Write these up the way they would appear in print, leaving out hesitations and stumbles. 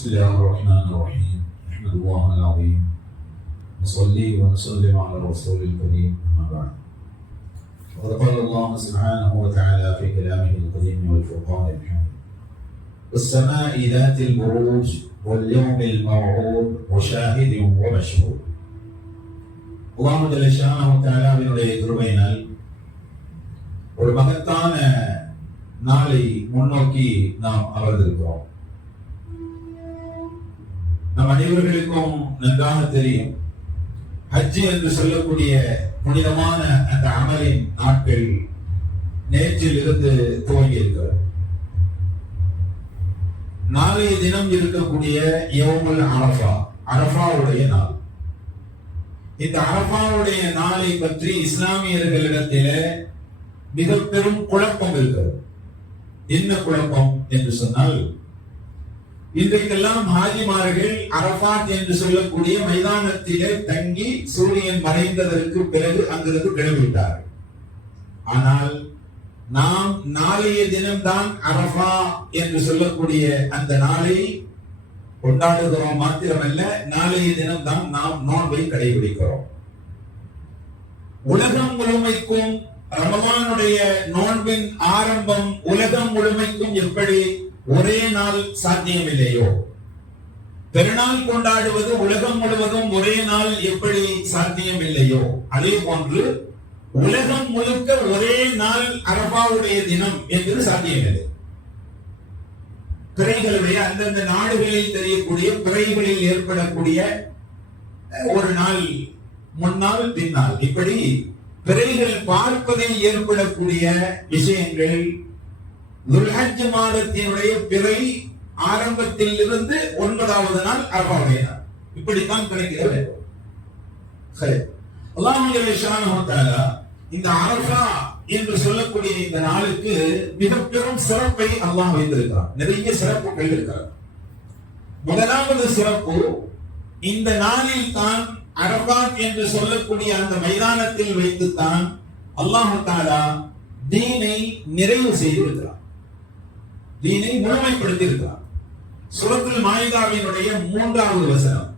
بسم الله الرحمن الرحيم. نحمد الله العظيم نصلي ونسلم على الرسول الكريم أما بعد. وقد قال الله سبحانه وتعالى في كلامه القديم والفرقان الحميد: والسماء ذات البروج واليوم الموعود وشاهد ومشهود. الله جل شانه وتعالى வினுடைய கிருபையினால் ஒரு மகத்தான நாளை முன்னோக்கி நாம் அமர்ந்திருக்கிறோம். நம் அனைவர்களுக்கும் நன்றாக தெரியும், ஹஜ் என்று சொல்லக்கூடிய புனிதமான அந்த அமலின் நாட்கள் நேற்றில் இருந்து துவங்கி இருக்கிறது. நாளைய தினம் இருக்கக்கூடிய யௌமுல் அரஃபா, அரஃபாவுடைய நாள். இந்த அரஃபாவுடைய நாளை பற்றி இஸ்லாமியர்களிடத்திலே மிக பெரும் குழப்பம் இருக்கிறது. என்ன குழப்பம் என்று சொன்னால், இன்றைக்கெல்லாம் ஹாஜிமார்கள் அரஃபாத் என்று சொல்லக்கூடிய மைதானத்திலே தங்கி சூரியன் மறைந்ததற்கு பிறகு அங்கிருந்து கிளம்பிவிட்டார்கள். ஆனால் நாம் நாளைய தினம்தான் அரஃபா என்று சொல்லக்கூடிய அந்த நாளை கொண்டாடுகிறோம். மாத்திரமல்ல, நாளைய தினம்தான் நாம் நோன்பை கடைபிடிக்கிறோம். உலகம் முழுமைக்கும் ரமலானுடைய நோன்பின் ஆரம்பம் உலகம் முழுமைக்கும் எப்படி ஒரே நாள் சாத்தியமில்லையோ, பெருநாள் கொண்டாடுவது உலகம் முழுவதும் ஒரே நாள் எப்படி சாத்தியமில்லையோ, அதே போன்று உலகம் முழுக்க ஒரே நாள் அரஃபாவுடைய தினம் என்று சாத்தியமில்லை. பிறைகளுடைய அந்தந்த நாடுகளில் தெரியக்கூடிய பிறைகளில் ஏற்படக்கூடிய ஒரு நாள் முன்னாள் பின்னால், இப்படி பிறைகள் பார்ப்பதில் ஏற்படக்கூடிய விஷயங்கள் துல்ஹஜ் மாதத்தினுடைய பிறை ஆரம்பத்தில் இருந்து 9வது நாள் அரஃபாவுடைய நாள், இப்படித்தான் கிடைக்கிற வேண்டும். சரி, அல்லாஹ் ஜல்ல ஷானஹு வ தஆலா இந்த அரஃபா என்று சொல்லக்கூடிய இந்த நாளுக்கு மிக பெரும் சிறப்பை அல்லாஹ் வைத்திருக்கிறார். நிறைய சிறப்புகள் இருக்கிறது. முதலாவது சிறப்பு, இந்த நாளில் தான் அரஃபாத் என்று சொல்லக்கூடிய அந்த மைதானத்தில் வைத்துத்தான் அல்லாஹ் தஆலா தீனை நிறைவு செய்திருக்கிறார், தீனை முழுமைப்படுத்தி இருக்கிறார். சூரத்துல் மாயிதாவினுடைய 3வது வசனம்,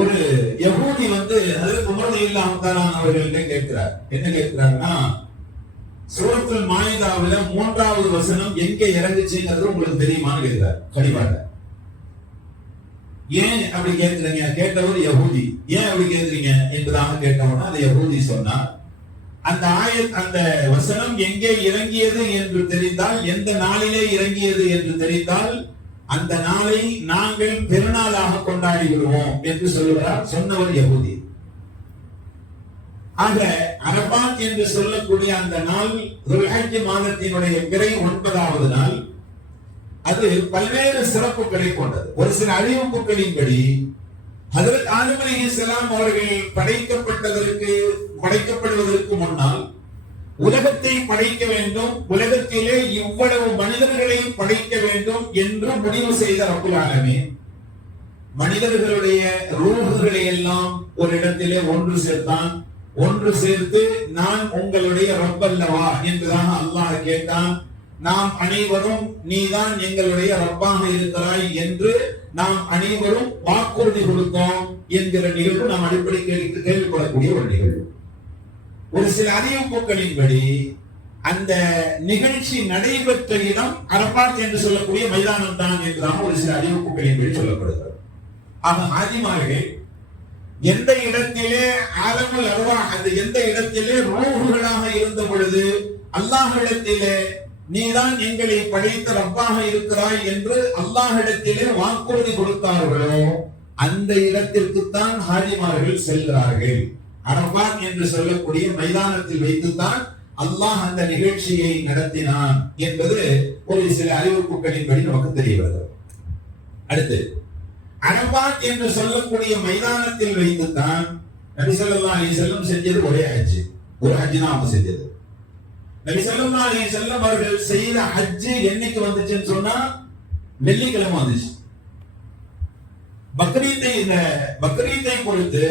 ஒரு யஹூதி ஹஜ்ரத் உமர் ரலியல்லாஹு தஆலா அவர்களிடம் கேட்கிறார். என்ன கேட்கிறார்னா, சூரத்துல் மாயிதாவில 3வது வசனம் எங்க இறங்குச்சுங்கிறது உங்களுக்கு தெரியுமான்னு கேட்கிறார். கடிபாட ஏன் அப்படி கேட்கிறீங்க? கேட்டவர் யஹூதி. ஏன் அப்படி கேட்கிறீங்க என்பதாக கேட்டவனா அந்த யஹூதி சொன்னார், அந்த அந்த வசனம் எங்கே இறங்கியது என்று தெரிந்தால், எந்த நாளிலே இறங்கியது என்று தெரிந்தால், அந்த நாளை நாங்கள் பெருநாளாக கொண்டாடி விடுவோம் என்று சொல்லுகிறார். சொன்னவர் யஹூதி. ஆக அரஃபாத் என்று சொல்லக்கூடிய அந்த நாள் துல்ஹஜ் மாதத்தினுடைய பிறை 9வது நாள். அது பல்வேறு சிறப்புகளை கொண்டது. ஒரு சில அறிவிப்புகளின்படி ஹஜ்ரத் ஆதம் அலைஹிஸ்ஸலாம் அவர்கள் படைக்கப்படுவதற்கு முன்னால் உலகத்தை படைக்க வேண்டும், உலகத்திலே இவ்வளவு மனிதர்களை படைக்க வேண்டும் என்று முடிவு செய்த ரப்புல் ஆலமீன் மனிதர்களுடைய ரூஹுகளை எல்லாம் ஒரு இடத்திலே ஒன்று சேர்த்தான். ஒன்று சேர்த்து, நான் உங்களுடைய ரப் அல்லவா என்பதாக அல்லாஹ் கேட்டான். நாம் அனைவரும் நீதான் எங்களுடைய ரப்பாக இருக்கிறாய் என்று நாம் அனைவரும் வாக்குறுதி கொடுத்தோம் என்கிற நிகழ்வு நாம் அடிப்படை கேள்விப்படக்கூடிய ஒரு நிகழ்வு. ஒரு சில அறிவிப்புகளின்படி அந்த நிகழ்ச்சி நடைபெற்ற இடம் அரஃபாத் என்று சொல்லக்கூடிய மைதானம் தான் என்றாக ஒரு சில அறிவிப்புகளின்படி சொல்லப்படுகிறது. ஆக ஆதிமார்கள் எந்த இடத்திலே ஆலமுல் அர்வாஹ், அந்த எந்த இடத்திலே ரூஹுகளாக இருந்த பொழுது அல்லாஹ்விடத்திலே நீதான் எங்களை படைத்த ரப்பாக இருக்கிறாய் என்று அல்லாஹ்விடத்திலே வாக்குறுதி கொடுத்தார்களோ, அந்த இடத்திற்குத்தான் ஹாஜிமார்கள் செல்கிறார்கள். அரஃபாத் என்று சொல்லக்கூடிய மைதானத்தில் வைத்துத்தான் அல்லாஹ் அந்த நிகழ்ச்சியை நடத்தினான் என்பது ஒரு சில அறிவிப்புகளின்படி நமக்கு தெரிய வருகிறது. அடுத்து, அரஃபாத் என்று சொல்லக்கூடிய மைதானத்தில் வைத்துத்தான் நபி ஸல்லல்லாஹு அலைஹி வஸல்லம் செஞ்சது ஒரே ஹஜ். ஒரு ஹஜ் தான் அவங்க செஞ்சது. நபி ஸல்லல்லாஹு அலைஹி வஸல்லம் அவர்கள் செய்த ஹஜ் என்னைக்கு வந்துச்சுன்னு சொன்னா வெள்ளிக்கிழமை வந்துச்சு. பக்ரீத்தை பொறுத்து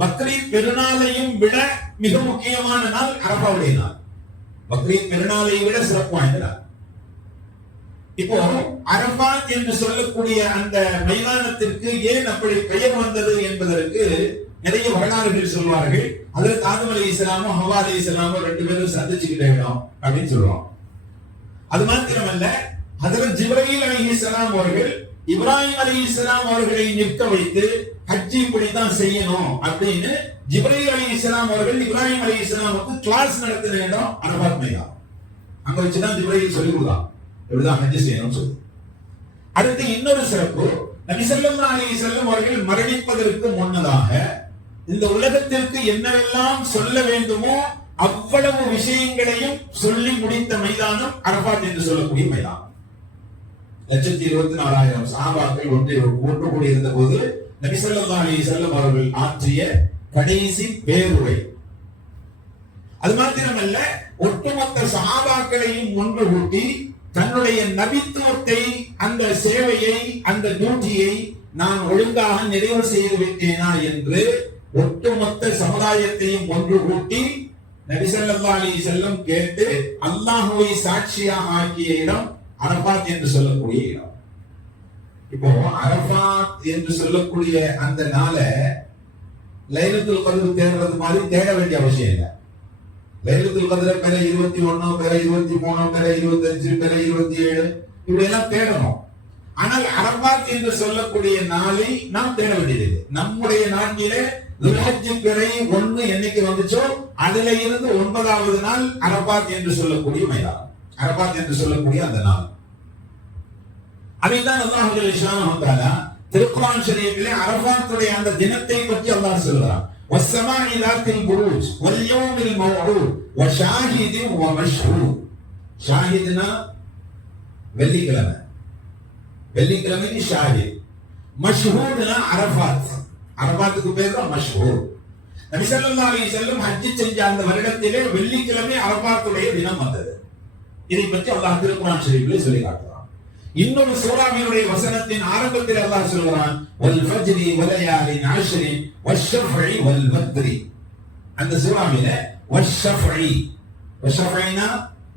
பக்ரீத் பெருநாளையும் விட மிக முக்கியமான நாள் அரஃபாவுடைய நாள். பக்ரீத் பெருநாளை விட சிறப்பு வாய்ந்த நாள். இப்போ அரபாத் என்று சொல்லக்கூடிய அந்த மைதானத்திற்கு ஏன் அப்படி பெயர் வந்தது என்பதற்கு நிறைய வரலாறுகள் சொல்வார்கள். அதில் ஆதம் அலைஹிஸ்ஸலாமும் ஹவ்வா அலைஹிஸ்ஸலாமும் ரெண்டு பேரும் சந்திச்சுக்கிட்ட இடம் அப்படின்னு சொல்லுவோம். அது மாத்திரமல்ல, ஹஜ்ரத் ஜிப்ரீல் அலைஹிஸ்ஸலாம் அவர்கள் இப்ராஹிம் அலைஹிஸ்ஸலாம் அவர்களை நிற்க வைத்து ஹஜ் இப்படித்தான் செய்யணும் அப்படின்னு ஜிப்ரீல் அலைஹிஸ்ஸலாம் அவர்கள் இப்ராஹிம் அலைஹிஸ்ஸலாமுக்கு கிளாஸ் நடத்தின இடம் அரபாத் மைதானம். அங்க வச்சுதான் ஜிப்ரீல் சொல்லி கொடுத்தான் இப்படிதான் ஹஜ் செய்யணும்னு சொல்லி. அடுத்து இன்னொரு சிறப்பு, நபி ஸல்லல்லாஹு அலைஹி வஸல்லம் அவர்கள் மரணிப்பதற்கு முன்னதாக இந்த உலகத்திற்கு என்னவெல்லாம் சொல்ல வேண்டுமோ அவ்வளவு விஷயங்களையும் சொல்லி முடித்த மைதானம் அரபாத் என்று சொல்லக்கூடிய மைதானம். 124,000 சஹாபாக்கள் ஒன்று கூடியிருந்த போது நபி ஸல்லல்லாஹு அலைஹி வஸல்லம் அவர்கள் ஆற்றிய கடைசி பேருரை. அது மாத்திரமல்ல, ஒட்டுமொத்த சஹாபாக்களையும் ஒன்று கூட்டி தன்னுடைய நபித்துவத்தை, அந்த சேவையை, அந்த டியூட்டியை நான் ஒழுங்காக நிறைவு செய்து விட்டேனா என்று ஒட்டுமொத்த சமுதாயத்தையும் ஒன்று கூட்டி நபி ஸல்லல்லாஹு அலைஹி வஸல்லம் கேட்டு அல்லாஹ்வை சாட்சியாக ஆக்கிய இடம் அரபாத் என்று சொல்லக்கூடிய இடம். இப்போ அரபாத் என்று சொல்லக்கூடிய அந்த நாளை லைலத்துல் கத்ர் தேடுறது மாதிரி தேட வேண்டிய அவசியம் இல்லை. லைலத்துல் கத்ர் பிற 21, பிற 23, பிற 25, பிற 27 இப்படி எல்லாம் தேடணும். ஆனால் அரபாத் என்று சொல்லக்கூடிய நாளை நாம் தேட வேண்டியது. நம்முடைய நாட்டிலே துல்ஹஜ் பிறை 1 என்னைக்கு வந்துச்சோ அதுல இருந்து 9வது நாள் அரபாத் என்று சொல்லக்கூடிய மைதானம், அரபாத் என்று சொல்லக்கூடிய அந்த நாள். அதைத்தான் அல்லாஹ் சுப்ஹானஹு வ தஆலா திருக்குர்ஆன் ஷரீஃபிலே அரபாத்துடைய அந்த தினத்தை பற்றி அல்லாஹ் சொல்றான். வஸ்ஸமாஇ ذاتில் புரூஜ் வல் யௌமில் மவ்ஊத் வஷாஹிதின் வ மஷ்ஹூத். ஷாஹித்னா வெள்ளிக்கிழமை, வெள்ளிக்கிழமைக்கு ஷாஹித். மஷ்ஹூத்னா அரபாத், அரபாத்துக்கு பேர் தான் மஷ்ஹூர். நபி ஸல்லல்லாஹு அலைஹி வஸல்லம் ஹஜ் செஞ்ச அந்த வருடத்திலே வெள்ளிக்கிழமை அரபாத்துடைய தினம் வந்தது. இதை பற்றி அல்லாஹ் திருக்குர்ஆன் ஷரீஃபிலே சொல்லி காட்டுறான். இன்னொரு சூராவினுடைய வசனத்தின் ஆரம்பத்தில் அல்லாஹ் சொல்றான், வல் ஃபஜ்ரி வலயாலின் அஷ்ரின் வஷ்ஷஃபஇ வல் வத்ரி. அந்த சூராவிலே வஷ்ஷஃபஇ, வஷ்ஷஃபஇனா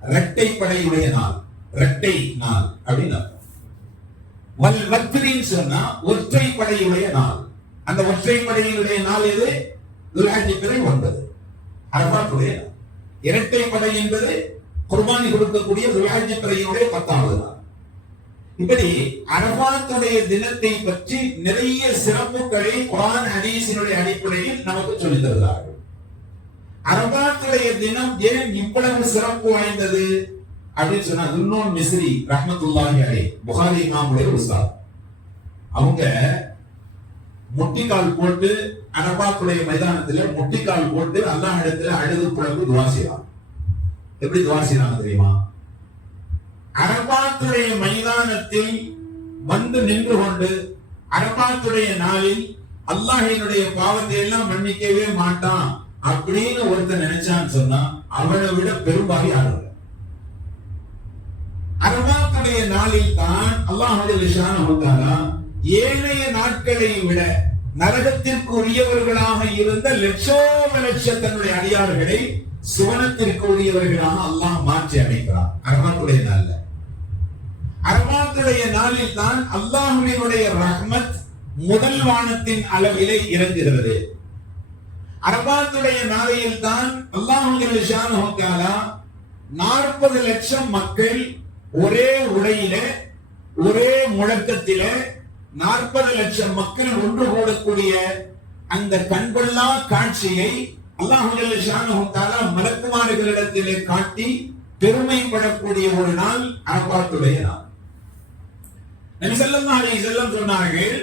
இரட்டை படையுடைய நாள், இரட்டை நாள் அப்படின்னு அர்த்தம். வல் வத்ரின்னு சொன்னா ஒற்றை படையுடைய நாள். அந்த ஒற்றை படையினுடைய நாள் எது? துல்ஹஜ் பிறை 9 அரபாத்துடைய நாள். இரட்டை படை என்பது குர்பானி கொடுக்கக்கூடிய துல்ஹஜ் பிறையுடைய 10வது நாள். இப்படி அரபாத்துடைய தினத்தை பற்றி நிறைய சிறப்புகளை குர்ஆன் ஹதீஸினுடைய அடிப்படையில் நமக்கு சொல்லித் தருகிறார்கள். அரபாத்துடைய தினம் ஏன் இவ்வளவு சிறப்பு வாய்ந்தது அப்படின்னு சொன்னா, துன்னூன் மிஸ்ரி ரஹ்மத்துல்லாஹி அலைஹி புகாரி இமாமுடைய உஸ்தாத், அவங்க முட்டிக்கால் போட்டு அரபாத்துடைய மைதானத்துல முட்டிக்கால் போட்டு அல்லாஹ் இடத்துல அழுது புலம்பி துஆ செய்றாங்க. எப்படி துஆ செய்றாங்க தெரியுமா? அரபாத்துடைய மைதானத்தில் வந்து நின்று கொண்டு அரபாத்துடைய நாளில் அல்லாஹ்வினுடைய பாவத்தை எல்லாம் மன்னிக்கவே மாட்டான் அப்படின்னு ஒருத்தர் நினைச்சான்னு சொன்னா அவனை விட பெரும்பாகி யாரும் இல்லை. அரபாத்துடைய நாளில் தான் அல்லாஹ் சுப்ஹானஹு வ தஆலா ஏனைய நாட்களை விட நரகத்திற்கு உரியவர்களாக இருந்த லட்சோப லட்ச தன்னுடைய அடியார்களை சுவனத்திற்கு உரியவர்களாக அல்லாஹ் மாற்றி அமைக்கிறான் அரபாத்துடைய நாள்ல. அரபாத்துடைய நாளில் தான் அல்லாஹ்வினுடைய ரஹ்மத் முதல் வானத்தின் அளவிலே இறங்குகிறது. அரபாத்துடைய நாளையில் தான் அல்லாஹ் சுப்ஹானஹு வ தஆலா 40 லட்சம் மக்கள் ஒரே உடையில ஒரே முழக்கத்திலே 40 லட்சம் மக்கள் ஒன்று கூடக்கூடிய அந்த கண்கொள்ளா காட்சியை அல்லாஹ் சுப்ஹானஹு வ தஆலா மலக்குமார்களிடத்திலே காட்டி பெருமைப்படக்கூடிய ஒரு நாள் அரபாத்துடைய நாள். நபி ஸல்லல்லாஹு அலைஹி வஸல்லம் சொன்னார்கள்,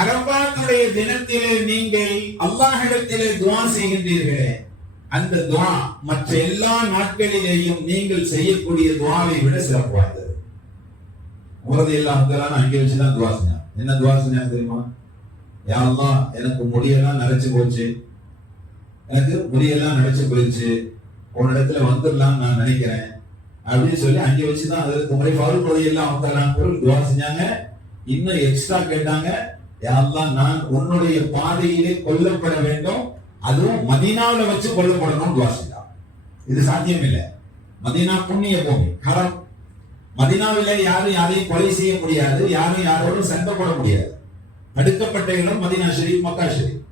அரபாத்துடைய தினத்திலே நீங்கள் அல்லாஹ்விடத்திலே துஆ செய்கின்றீர்களே, அந்த துஆ மற்ற எல்லா நாட்களிலேயும் நீங்கள் செய்யக்கூடிய துஆவை விட சிறப்பு வாய்ந்தது. ரலியல்லாஹு தஆலா அங்கே வச்சு தான் துஆ செஞ்சாங்க. என்ன துஆ செஞ்சாங்க தெரியுமா? யா அல்லாஹ், எனக்கு முடியெல்லாம் நரைச்சு போச்சு, எனக்கு முடியெல்லாம் நரைச்சு போயிடுச்சு, உன்னிடத்துல வந்துடலாம் நான் நினைக்கிறேன் அப்படின்னு சொல்லி அங்கே வச்சுதான் அதற்கு முறை ஃபாரூக் ரலியல்லாஹு தஆலா துஆ செஞ்சாங்க. இன்னும் எக்ஸ்ட்ரா கேட்டாங்க, யா அல்லாஹ், நான் உன்னுடைய பாதையிலே கொல்லப்பட வேண்டும், அதுவும் மதீனாவுல வச்சு கொல்லப்படணும் துஆ செஞ்சாங்க. இது சாத்தியம் இல்லை. மதீனா புண்ணிய பூமி, ஹரம். மதீனாவிலே யாரும் யாரையும் கொலை செய்ய முடியாது, யாரும் யாரோடும் சண்டை போட முடியாது. தடுக்கப்பட்ட இடம் மதீனா ஷரீப், மக்கா ஷரீப்.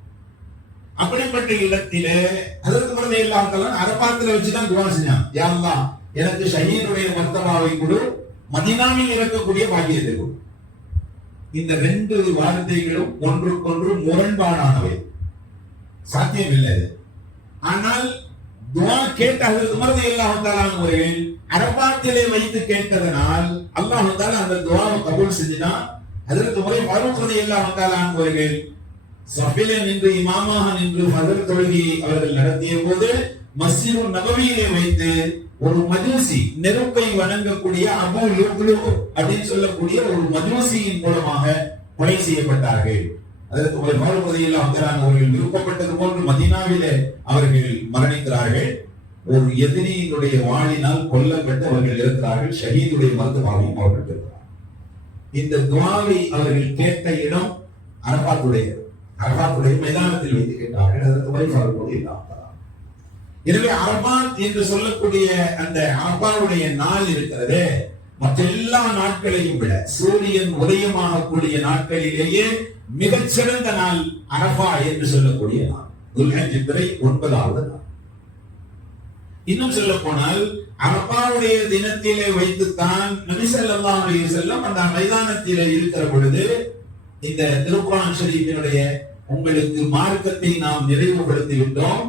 அப்படிப்பட்ட இடத்திலே ஹஜ்ரத் உமர் ரலியல்லாஹு தஆலா அரபாத்துல வச்சுதான் துஆ செஞ்சாங்க. யா அல்லாஹ், எனக்கு ஷஹீதுடைய மர்தபாவை கொடு, மதீனாவில் இருக்கக்கூடிய பாக்கியத்தை கொடு. இந்த ரெண்டு வார்த்தைகளும் ஒன்றுக்கொன்று முரண்பாடானவை, சாத்தியமில்லை. ஆனால் துஆ கேட்ட ஹஜ்ரத் உமர் ரலியல்லாஹு தஆலா அவர்கள் அரபாத்திலே வைத்து கேட்டதனால் அல்லாஹ் தஆலா அந்த துஆவை கபூல் செஞ்சினான். ஹஜ்ரத் உமர் ஃபாரூக் ரலியல்லாஹு தஆலா அவர்கள் சஃபிலே நின்று இமாமாக நின்று ஃபஜர் தொழுகை அவர்கள் நடத்திய போது மஸ்ஜிது நபவியிலே வைத்து ஒரு மஜூசி, நெருப்பை வணங்கக்கூடிய அபூ லுப்லு அப்படின்னு சொல்லக்கூடிய ஒரு மஜூசியின் மூலமாக கொலை செய்யப்பட்டார்கள். அதற்கு ஒரு ஃபாரூக் ரலியல்லாஹு தஆலா அவர்கள் விருப்பப்பட்டது போன்று மதீனாவிலே அவர்கள் மரணிக்கிறார்கள். ஒரு எதிரியினுடைய வாளினால் கொல்லப்பட்டு அவர்கள் இருக்கிறார்கள். ஷஹீதுடைய மர்தபாவையும் அவர்கள் பெறுகிறார்கள். இந்த துஆவை அவர்கள் கேட்ட இடம் அரபாத்துடைய மைதானத்தில் வைத்து கேட்டார்கள். அதற்கு உமர் ஃபாரூக் ரலியல்லாஹு தஆலா. எனவே அரபாத் என்று சொல்லக்கூடிய அந்த அரபாவுடைய நாள் இருக்கிறதே, மற்ற எல்லா நாட்களையும் விட சூரியன் உதயமாகக்கூடிய நாட்களிலேயே மிகச்சிறந்த நாள் அரபா என்று சொல்லக்கூடிய நாள். துல்ஹஜ் பிறை 9வது நாள். இன்னும் சொல்ல போனால் அரபாவுடைய தினத்திலே வைத்துத்தான் நபி ஸல்லல்லாஹு அலைஹி வஸல்லம் அந்த மைதானத்திலே இருக்கிற பொழுது இந்த திருக்குர்ஆன் ஷரீஃபினுடைய உங்களுக்கு மார்க்கத்தை நாம் நிறைவுபடுத்தி விட்டோம்,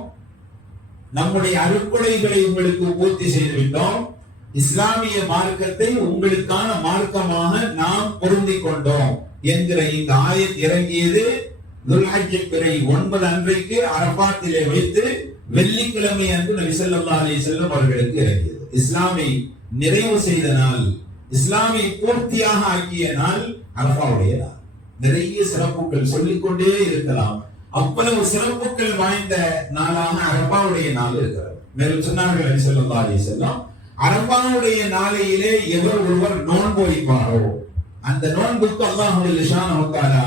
நம்முடைய அருட்கொடைகளை உங்களுக்கு பூர்த்தி செய்து விட்டோம், இஸ்லாமிய மார்க்கத்தை உங்களுக்கான மார்க்கமாக நாம் பொருந்திக் கொண்டோம் என்கிற இந்த ஆயத் இறங்கியது துல்ஹஜ் பிறை 9 அன்றைக்கு அரபாத்திலே வைத்து வெள்ளிக்கிழமை அன்று நபி ஸல்லல்லாஹு அலைஹி வஸல்லம் அவர்களுக்கு இறங்கியது. இஸ்லாமை நிறைவு செய்த நாள், இஸ்லாமை பூர்த்தியாக ஆக்கிய நாள் அரபாவுடைய நாள். நிறைய சிறப்புகள் சொல்லிக்கொண்டே இருக்கலாம். அவ்வளவு சிறப்புகள் வாய்ந்த நாளாக அரபாவுடைய நாள் இருக்கிறது. மேலும் சொன்னார்கள் நபி ஸல்லல்லாஹு அலைஹி வஸல்லம், அரபாவுடைய நாளையிலே எவர் ஒருவர் நோன்பு வைப்பாரோ அந்த நோன்புக்கு அல்லாஹ் சுப்ஹானஹு வ தஆலா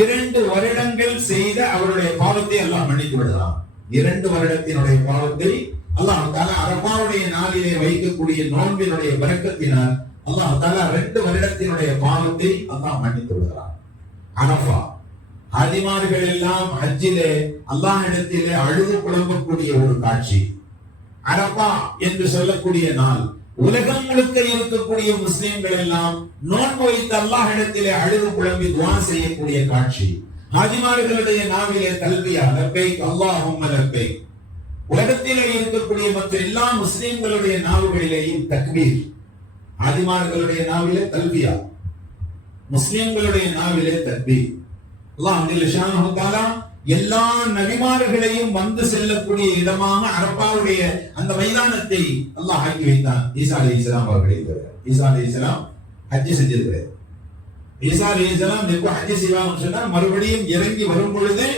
2 வருடங்கள் செய்த அவருடைய பாவத்தை அல்லாஹ் மன்னித்து விடுகிறான். 2 வருடத்தினுடைய பாவத்தை அல்லாஹ் தஆலா அரபாவுடைய நாளிலே வைக்கக்கூடிய நோன்பினுடைய பரக்கத்தினால் அல்லாஹ் தஆலா 2 வருடத்தினுடைய பாவத்தை அல்லாஹ் மன்னித்து விடுகிறான். அரபா ஹாஜிமார்கள் எல்லாம் ஹஜ்ஜிலே அல்லாஹ்விடத்திலே அழுது புலம்பக்கூடிய ஒரு காட்சி. அரபா என்று சொல்லக்கூடிய நாள் உலகம் முழுக்க இருக்கக்கூடிய முஸ்லிம்கள் எல்லாம் நோன்பு வைத்து அல்லாஹ்விடத்திலே அழுது புலம்பி துஆ செய்யக்கூடிய காட்சி. ஹாஜிமார்களுடைய நாவிலே தல்பியா, லப்பைக் அல்லாஹும்ம லப்பைக். உலகத்திலே இருக்கக்கூடிய மற்ற எல்லா முஸ்லிம்களுடைய நாவுகளிலேயும் தக்பீர். ஹாஜிமார்களுடைய நாவிலே தல்பியா, முஸ்லிம்களுடைய நாவிலே தக்பீர். அல்லாஹ் சுப்ஹானஹு வ தஆலா எல்லா நபிமார்களையும் வந்து செல்லக்கூடிய இடமாக அரபாவுடைய அந்த மைதானத்தை அல்லாஹ் ஆக்கி வைத்தான். ஈசா அலைஹிஸ்ஸலாம் அவர்களை தவிர. ஈசா அலைஹிஸ்ஸலாம் ஹஜ் செஞ்சிருக்கிறார். ஈசா அலைஹிஸ்ஸலாம் எப்போ ஹஜ் செய்வாங்கன்னு சொன்னா மறுபடியும் இறங்கி வரும் பொழுது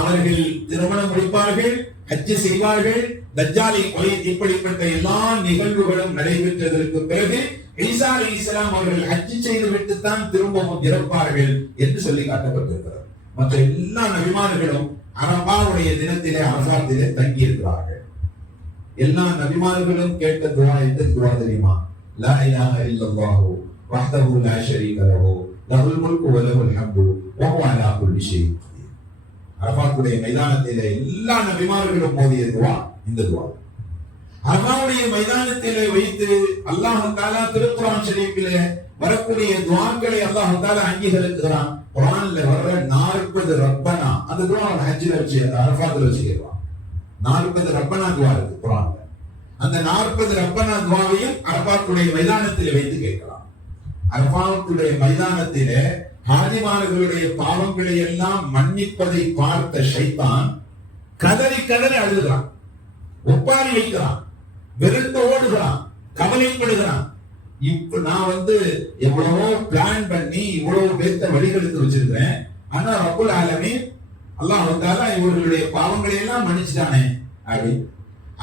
அவர்கள் திருமணம் முடிப்பார்கள், ஹஜ் செய்வார்கள், தஜ்ஜாலை கொலை, இப்படிப்பட்ட எல்லா நிகழ்வுகளும் நடைபெற்றதற்கு பிறகு ஈசா அலைஹிஸ்ஸலாம் அவர்கள் ஹஜ் செய்து விட்டுத்தான் திரும்பவும் இறப்பார்கள் என்று சொல்லி காட்டப்பட்டிருக்கிறது. மற்ற எல்லா நபிமார்களும் அரபாவுடைய தினத்திலே அரபாத்திலே தங்கி இருக்கிறார்கள். எல்லா நபிமார்களும் கேட்ட துஆ எந்த துஆ தெரியுமா? லா இலாஹ இல்லல்லாஹு வஹ்தஹு லா ஷரீக லஹு லஹுல் முல்கு வ லஹுல் ஹம்து வ ஹுவ அலா குல்லி ஷைஇன் கதீர். அரபாத்துடைய மைதானத்திலே எல்லா நபிமார்களும் ஓதிய துஆ இந்த துஆ. அரபாவுடைய மைதானத்திலே வைத்து அல்லாஹ் தஆலா திருக்குர்ஆன் ஷரீஃபிலே வரக்கூடிய துஆக்களை அல்லாஹ் தஆலா அங்கீகரிக்கிறான். குர்ஆன்ல வர்ற 40 ரப்பனா அந்த துஆ ஹஜ்ல வச்சு அரபாத்துல வச்சுக்கலாம். 40 ரப்பனா துஆ இருக்கு குர்ஆன்ல. அந்த 40 ரப்பனா துஆவையும் அரபாத்துடைய மைதானத்திலே வைத்து கேட்கலாம். அரபாத்துடைய மைதானத்திலே ஹாஜிமார்களுடைய பாவங்களை எல்லாம் மன்னிப்பதை பார்த்த ஷைத்தான் கதறி கதறி அழுகிறான், ஒப்பாரி வைக்கிறான், வெறுத்து ஓடுகிறான், கவலைப்படுகிறான். இப்ப நான் எவ்வளவோ பிளான் பண்ணி இவ்வளவு பேர்த்த வழிகெடுத்து வச்சிருக்கிறேன், ஆனா ரப்புல் ஆலமீன் அல்லாஹ் தஆலா இவர்களுடைய பாவங்களை எல்லாம் மன்னிச்சிட்டானே அப்படி.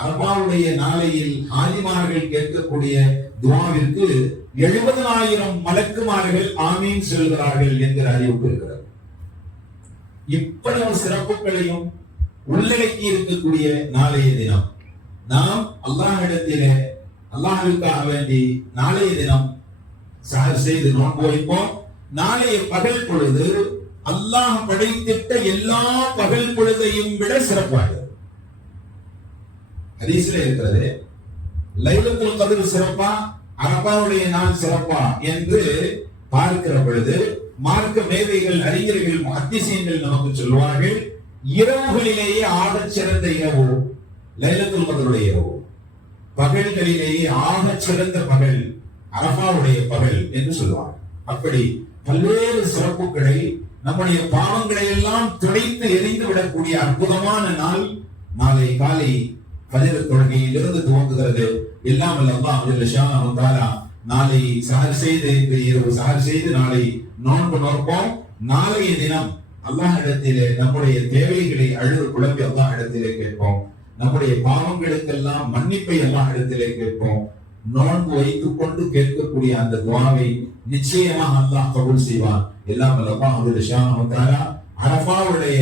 அரபாவுடைய நாளையில் ஹாஜிமார்கள் கேட்கக்கூடிய துஆவிற்கு 70,000 மலக்குமார்கள் ஆமீன் சொல்கிறார்கள் என்கிற அறிவிப்பு இருக்கிறது. இவ்வளவு சிறப்புகளையும் உள்ளடக்கி இருக்கக்கூடிய நாளைய தினம் நாம் அல்லாஹ்விடத்திலே அல்லாஹ்வுக்காக வேண்டி நாளைய தினம் சஹர் செய்து நோன்பு வைப்போம். நாளைய பகல் பொழுது அல்லாஹ் படைத்திட்ட எல்லா பகல் பொழுதையும் விட சிறப்பானது. ஹதீஸ்ல இருக்கிறது, லைலத்துல் கத்ர் சிறப்பா அரபாவுடைய நாள் சிறப்பா என்று பார்க்கிற பொழுது மார்க்க மேதைகள், அறிஞர்கள், முஹத்திஸீன்கள் நமக்கு சொல்வார்கள், இரவுகளிலேயே ஆகச் சிறந்த இரவு லைலத்துல் கத்ருடைய இரவு, பகல்களிலேயே ஆகச் சிறந்த பகல் அரபாவுடைய பகல் என்று சொல்வார்கள். அப்படி பல்வேறு சிறப்புகளை, நம்முடைய பாவங்களை எல்லாம் துடைத்து எரிந்து விடக்கூடிய அற்புதமான நாள் நாளை காலை ஃபஜ்ர் தொழுகையிலிருந்து துவங்குகிறது. எல்லாம் அல்லாஹ் ஜல்ல ஷானஹு தஆலா நாளை சஹர் செய்து, இரவு சஹர் செய்து நாளை நோன்பு நோற்போம். நாளைய தினம் அல்லாஹ் இடத்திலே நம்முடைய தேவைகளை அழுது குழம்பி அல்லாஹ் இடத்திலே கேட்போம். நம்முடைய பாவங்களுக்கெல்லாம் மன்னிப்பை அல்லாஹ் இடத்திலே கேட்போம். நோன்பு வைத்துக் கொண்டு கேட்கக்கூடிய அந்த துஆவை நிச்சயமாக அல்லாஹ் கபூல் செய்வான். எல்லாம் அல்லாஹ் ஜல்ல ஷானஹு தஆலா அரஃபாவுடைய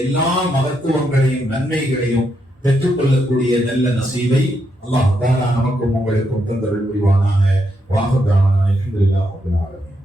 எல்லா மகத்துவங்களையும் நன்மைகளையும் பெற்றுக்கொள்ளக்கூடிய நல்ல நசீபை அல்லாஹ் தஆலா நமக்கும் உங்களுக்கும் தந்தருள் புரிவானாக. வாஹ் தஆலா அல்ஹம்துலில்லாஹி ரப்பில் ஆலமீன்.